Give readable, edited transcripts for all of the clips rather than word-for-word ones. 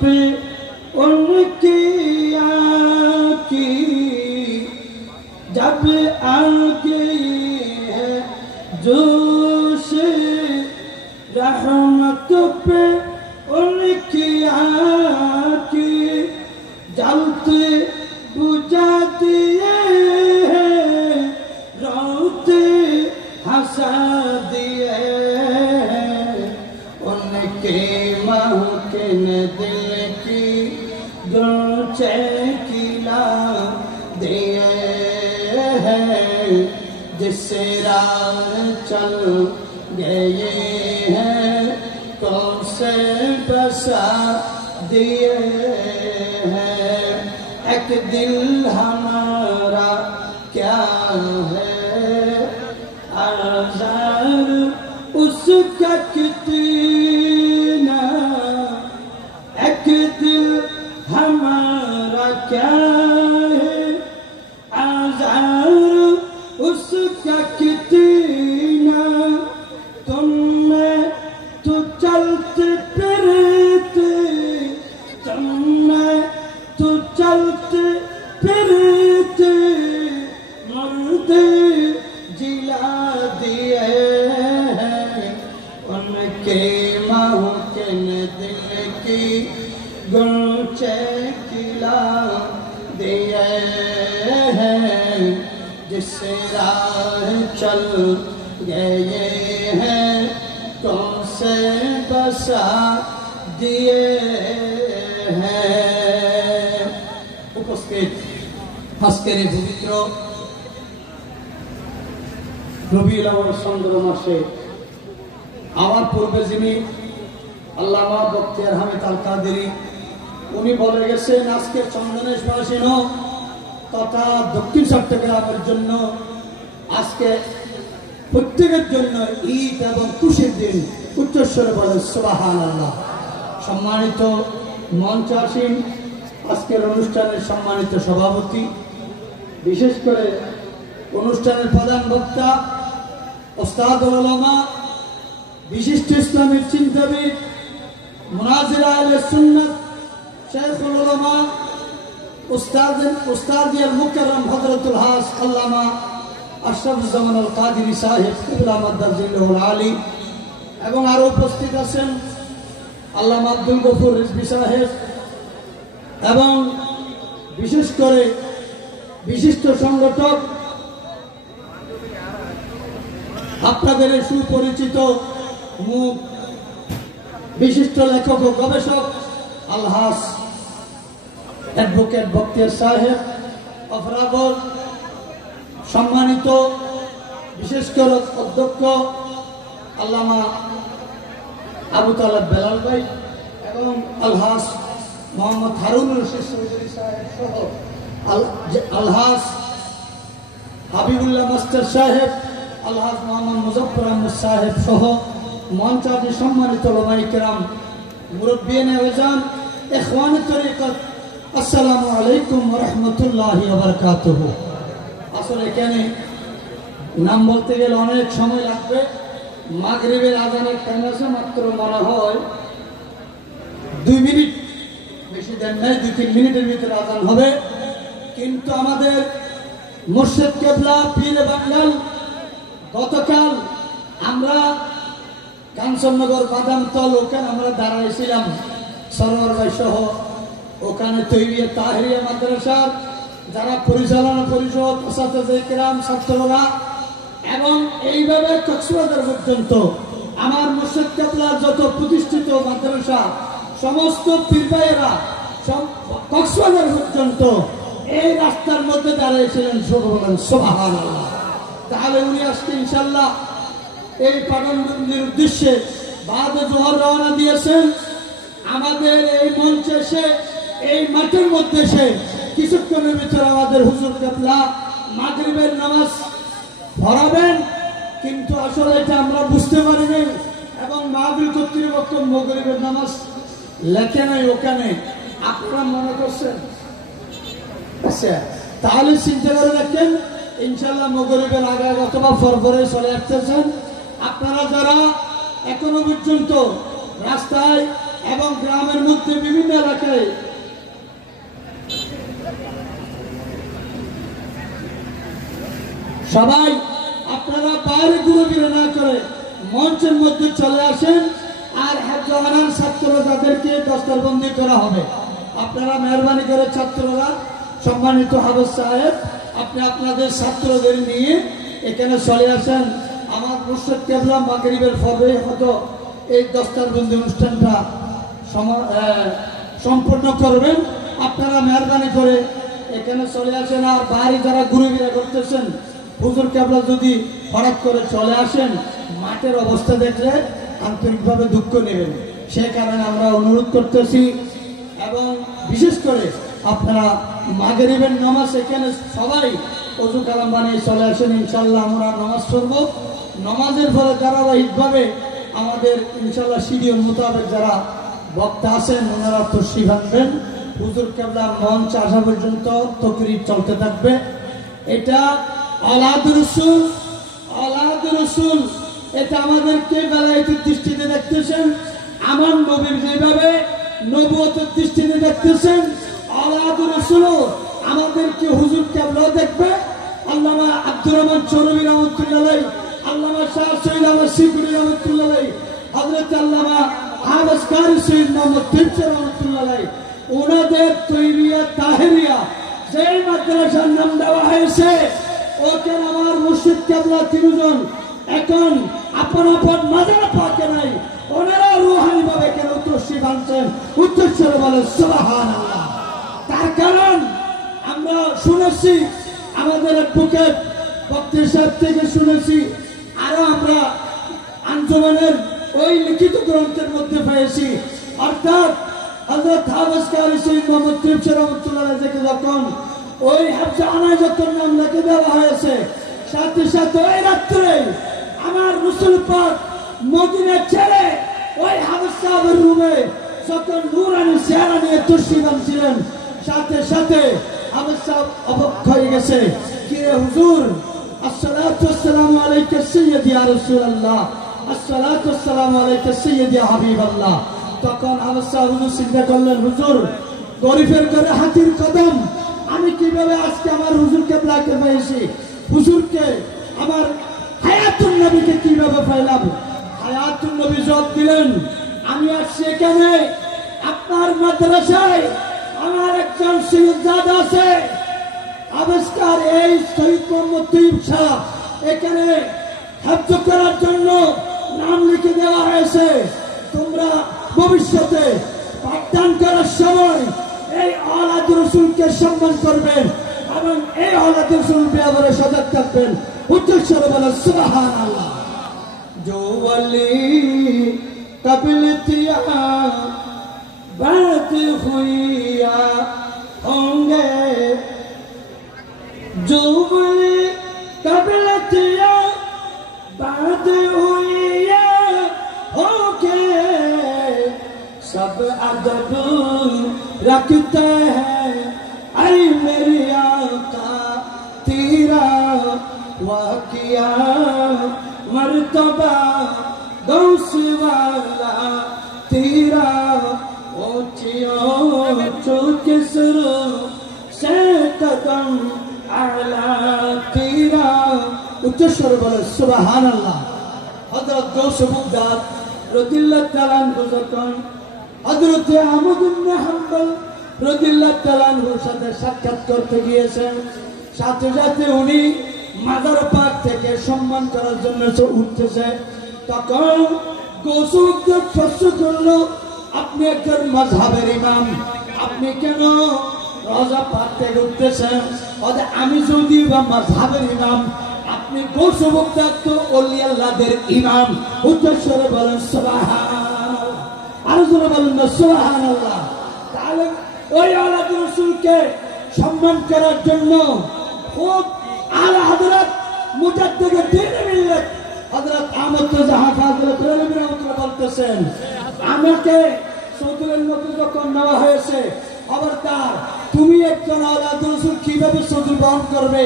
पे उनकी आँखी जब आ गई है जोश रहमत पे उनकी आँखी जलते बुझा दिए हैं रोते हंसा दिए उनके महकिन दिल की गुंचे खिला दिए हैं जिससे राह चल गए हैं कौन से बसा दिए हैं एक दिल हमारा क्या है आज़ार उसका कितना एक दिल हमारा क्या है आज़ार उसका कितना तुम में तो चलते फिरते तुम में तो चलते फिरते मुर्दे जिला दिए हैं उनके महकिन दिल की गुंचे खिला दिए हैं जिससे राह चल गए हैं कौन से बसा दिए हैं उपस्थित আজকের এই পবিত্র রবিউল আউয়াল চন্দ্র মাসে আমার পূর্বে যিনি আল্লামা বখতিয়ার হামিদ আল কাদেরী উনি বলে গেছেন আজকের চন্দনেশবাসী তথা দক্ষিণ চট্টগ্রামের জন্য আজকে প্রত্যেকের জন্য ঈদ এবং খুশির দিন উচ্চস্বরে বলেন সুবহানাল্লাহ। সম্মানিত মঞ্চাসীন আজকের অনুষ্ঠানের সম্মানিত সভাপতি বিশেষ করে অনুষ্ঠানের প্রধান বক্তা ওস্তাদুল উলামা বিশিষ্ট ইসলামের চিন্তাবিদ মুনাজির আহলে সুন্নাত শাইখুল উলামা উস্তাদিয়াল মুকাররম হযরতুল হাস আল্লামা আশরাফুজ্জামান আল কাদেরী সাহেব কিবলা মাদ্দাজিল্লাহুল আলী এবং আরো উপস্থিত আছেন আল্লামা আব্দুল গফুর রিজভী সাহেব এবং বিশেষ করে বিশিষ্ট সংগঠক আপনাদের সুপরিচিত মুখ বিশিষ্ট লেখক ও গবেষক আলহাস অ্যাডভোকেট বখতিয়ার সাহেব অফরাবর সম্মানিত বিশেষ করে অধ্যক্ষ আল্লামা আবু তালেব বেলাল ভাই এবং আলহাস মোহাম্মদ হারুন রশিদ চৌধুরী সাহেব সহ আলহাস হাবিবুল্লাহ মাস্টার সাহেব আলহাস মোহাম্মদ মুজফফর আহমদ সাহেব সহ মঞ্চাদি সম্মানিত উলামায়ে কেরাম মুরব্বিয়ানে আযম ইখওয়ানে তরিকত আসসালামু আলাইকুম ওয়া রাহমাতুল্লাহি ওয়া বারাকাতুহু। আসলে এখানে নাম বলতে গেলে অনেক সময় লাগবে মাগরিবের আযানের টাইম আছে মাত্র মনে হয় 2 মিনিট বেশি দেন নাই 2-3 মিনিটের ভিতরে আযান হবে কিন্তু আমাদের মুর্শিদ কিবলা পীর বাংলাল গতকাল আমরা কাঞ্চননগর বাদামতল ওখানে আমরা দাঁড়াইছিলাম সরোয়ার ভাই সহ ওখানে তৈরিয়া তাহরিয়া মাদ্রাসার যারা পরিচালনা পরিষদ আসাতিজা কিরাম ছাত্ররা এবং এইভাবে কক্সবাজার পর্যন্ত আমার মুর্শিদ কিবলার যত প্রতিষ্ঠিত মাদ্রাসা সমস্ত পীর ভাইয়েরা কক্সবাজার পর্যন্ত এই রাস্তার মধ্যে দাঁড়িয়েছিলেন সুবহানাল্লাহ। তাহলে উনি আজকে ইনশাআল্লাহ এই পাগলবন্দির উদ্দেশ্যে বাদে জোহর রওনা দিয়েছেন। আমাদের এই মঞ্চে এসে এই মাঠের মধ্যে এসে কিছুক্ষণের ভিতরে আমাদের হুজুর কিবলা মাগরিবের নামাজ পড়াবেন কিন্তু আসলে এটা আমরা বুঝতে পারিনি এবং মাহফিল কর্তৃপক্ষ মাগরিবের নামাজ লেখে নাই ওখানে আপনারা মনে করছেন আচ্ছা তাহলে চিন্তা করে রাখেন ইনশাআল্লাহ মাগরিবের আগে অথবা পরে চলে আসতেছেন আপনারা যারা এখনো পর্যন্ত রাস্তায় এবং গ্রামের মধ্যে বিভিন্ন এলাকায় সবাই আপনারা বাইরে ঘুরে না করে মঞ্চের মধ্যে চলে আসেন। আর হাফজাহানার ছাত্ররা যাদেরকে দস্তরবন্দি করা হবে, আপনারা মেহরবানি করে ছাত্ররা, সম্মানিত হাফেজ সাহেব, আপনি আপনাদের ছাত্রদের নিয়ে এখানে চলে আসেন। আমার মুর্শিদ কেবলা মাগরিবের পরে হয়তো এই দস্তরবন্দি অনুষ্ঠানটা সম্পূর্ণ করবেন। আপনারা মেহরবানি করে এখানে চলে আসেন। আর বাইরে যারা ঘুরে করতেছেন, হুজুর কেবলা যদি হঠাৎ করে চলে আসেন, মাঠের অবস্থা দেখলে আন্তরিকভাবে দুঃখ নেবেন। সে কারণে আমরা অনুরোধ করতেছি। এবং বিশেষ করে আপনারা মাগরিবের নামাজ এখানে সবাই ওযু কালাম বানিয়ে চলে আসেন। ইনশাল্লাহ আমরা নামাজ পড়ব। নামাজের পরে ধারাবাহিকভাবে আমাদের ইনশাল্লাহ শিডিউল মোতাবেক যারা বক্তা আছেন ওনারা তশরিফ আনবেন। হুজুর কেবলার মঞ্চ আসা পর্যন্ত তকরির চলতে থাকবে। এটা আওলাদ রাসূল, আওলাদ রাসূল, এটা আমাদেরকে বেলায়েতের দৃষ্টিতে দেখতেছেন। আমার নবীর যেভাবে নবুয়তের দৃষ্টিতে দেখতেছেন, আওলাদ রাসূলও আমাদেরকে হুজুর কেবলাও দেখবে। আল্লামা আব্দুর রহমান চৌরবী রহমাতুল্লাহ আলাইহি, আল্লামা শাহ সৈয়দ আহমদ শিবলী রহমাতুল্লাহ আলাইহি, হযরত আল্লামা হাফেজ কারি সৈয়দ মোহাম্মদ তিবসি রহমাতুল্লাহ আলাইহি, ওনাদের তৈরিয়া তাহেরিয়া যে মাদ্রাসার নাম দেওয়া হয়েছে, ওখানে আমার মুর্শিদ কেবলা তিনজন এখন আপন আপন মাজার পাকে নাই, ওনারা রুহানি ভাবে কেন তশরিফ আনছেন। উচ্চস্বরে বলে সুবহানাল্লাহ। তার কারণ আমরা শুনেছি, আমাদের অ্যাডভোকেট বক্তি সাহেব থেকে শুনেছি, আরো আমরা আঞ্জুমানের ওই লিখিত গ্রন্থের মধ্যে পেয়েছি। অর্থাৎ হযরত হাফেজ কারি সৈয়দ মোহাম্মদ তিবসি রহমাতুল্লাহ আলাইহি যখন ওই হাফজাহানায় যখন নাম লিখে দেওয়া হয়েছে, সাথে সাথে ওই রাত্রে আমার রাসূল পাক মদিনা ছেড়ে ওই হাফেজ সাহেবের রুমে যখন নূরানি চেহারা নিয়ে তশরিফ আনছিলেন, সাথে সাথে হাফেজ সাহেব অবাক হয়ে গেছে। কি হুজুর, আসসালাতু ওয়াসসালামু আলাইকা সাইয়্যিদি ইয়া রাসূলুল্লাহ, আসসালাতু ওয়াসসালামু আলাইকা সাইয়্যিদি ইয়া হাবিবাল্লাহ। তখন হাফেজ সাহেব হুজুর চিন্তা করলেন, হুজুর গরিবের ঘরে হাতির কদম, আমি কিভাবে আজকে আমার হুজুর কেবলাকে পেয়েছি, হুজুরকে আমার হায়াতুন নবীকে কিভাবে পাইলাম। হায়াতুন নবী জবাব দিলেন, আমি আসছি এখানে আপনার মাদ্রাসায়, আমার একজন সৈয়দজাদা আছে, আবিষ্কার এই শহীদ মোহাম্মদ তৈয়ব সাহেব এখানে হিফজ করার জন্য নাম লিখে দেওয়া হয়েছে। তোমরা ভবিষ্যতে পাঠদান করার সময় এই আওলাদ রাসূলকে সম্মান করবেন এবং এই আওলাদ রাসূলের ব্যাপারে সজাগ থাকবেন। উচ্চস্বরে বলেন সুবহানাল্লাহ। जो वली कबिल तिया बात हुईया होंगे, जो वली कबिल तिया बात हुईया होंगे, सब अदब रखते हैं ऐ मेरी आका तेरा वाकिया मर्तबा गौस वाला तेरा ऊंचियों किसरो से कदम आला तेरा। उच्चस्वर बोले सुबहानाल्लाह। हजरत गौस बगदाद रदियल्लाहु ताआला अन्हु যখন হযরত আহমদ ইবনে হাম্বল রাদিয়াল্লাহু তাআলা আনহুর সাথে সাক্ষাৎ করতে গিয়েছেন, সাথে সাথে উনি মাজার পাক থেকে সম্মান করার জন্য উঠতেছে। তখন গৌসুবদের প্রশ্ন করলো, আপনি একজন মাযহাবের ইমাম, আপনি কেন রওজা পাক থেকে উঠতেছেন? আমি যদি বা মাযহাবের ইমাম, আপনি গৌসুবদের তো ওলি আল্লাহদের ইমাম। উচ্চস্বরে বলেন সুবহানাল্লাহ। আর জোরে বলেন না সুবহানাল্লাহ। তাহলে ওই আওলাদ রাসূলকে সম্মান করার জন্য খুব আলা হযরত মুজাদ্দিদ দ্বীন মিল্লাত হযরত আহমদ রাজা হাফেজ রহমাতুল্লাহ বলতেছেন, আমাকে সৌদুলের মধ্যে যখন নেওয়া হয়েছে, খবরদার তুমি একজন আওলাদ রাসূল কিভাবে সৌদুল বহন করবে?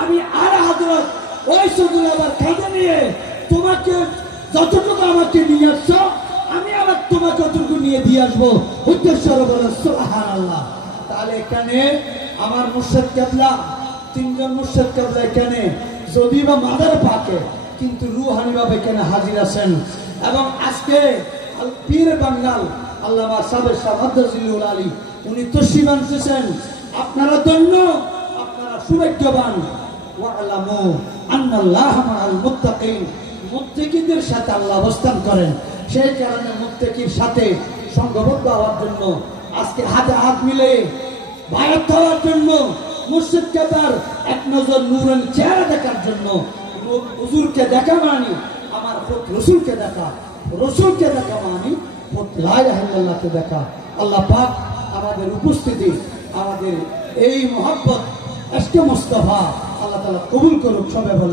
আমি আলা হযরত ওই সৌদুল আবার খাইতে নিয়ে তোমাকে যতটুকু আমাকে নিয়ে আসছো আমি আবার তোমাকে অতটুকু নিয়ে দিয়ে আসবো। উদ্দেশ্য হলো বলে সুবহানাল্লাহ। তাহলে এখানে আমার মুর্শিদ কেবলা, তিনজন মুর্শিদ কেবলা এখানে যদি বা মাদার পাকে, কিন্তু রুহানি ভাবে এখানে হাজির আছেন। এবং আজকে পীর বাঙ্গাল আল্লামা সাবের শাহাদাতুল আলী উনি তশরিফ আনতেছেন। আপনারা ধন্য, আপনারা সৌভাগ্যবান। ওয়ালামু আন্নাল্লাহা মাআল মুত্তাকিন, মুত্তাকিদের সাথে আল্লাহ অবস্থান করেন। সেই কারণে মুত্তাকির সাথে সংঘবদ্ধ হওয়ার জন্য, আজকে হাতে হাত মিলে ভারত হওয়ার জন্য, মুর্শিদ কেবলার এক নজর নূরের চেহারা দেখার জন্য, হুজুরকে দেখা মানি আমার রসুলকে দেখা, রসুলকে দেখা মানি লা ইলাহা ইল্লাল্লাহকে দেখা। আল্লাহ পাক আমাদের উপস্থিতি, আমাদের এই মহব্বত, ইশকে মুস্তাফা আল্লাহ তাআলা কবুল করুক। সবাই বলে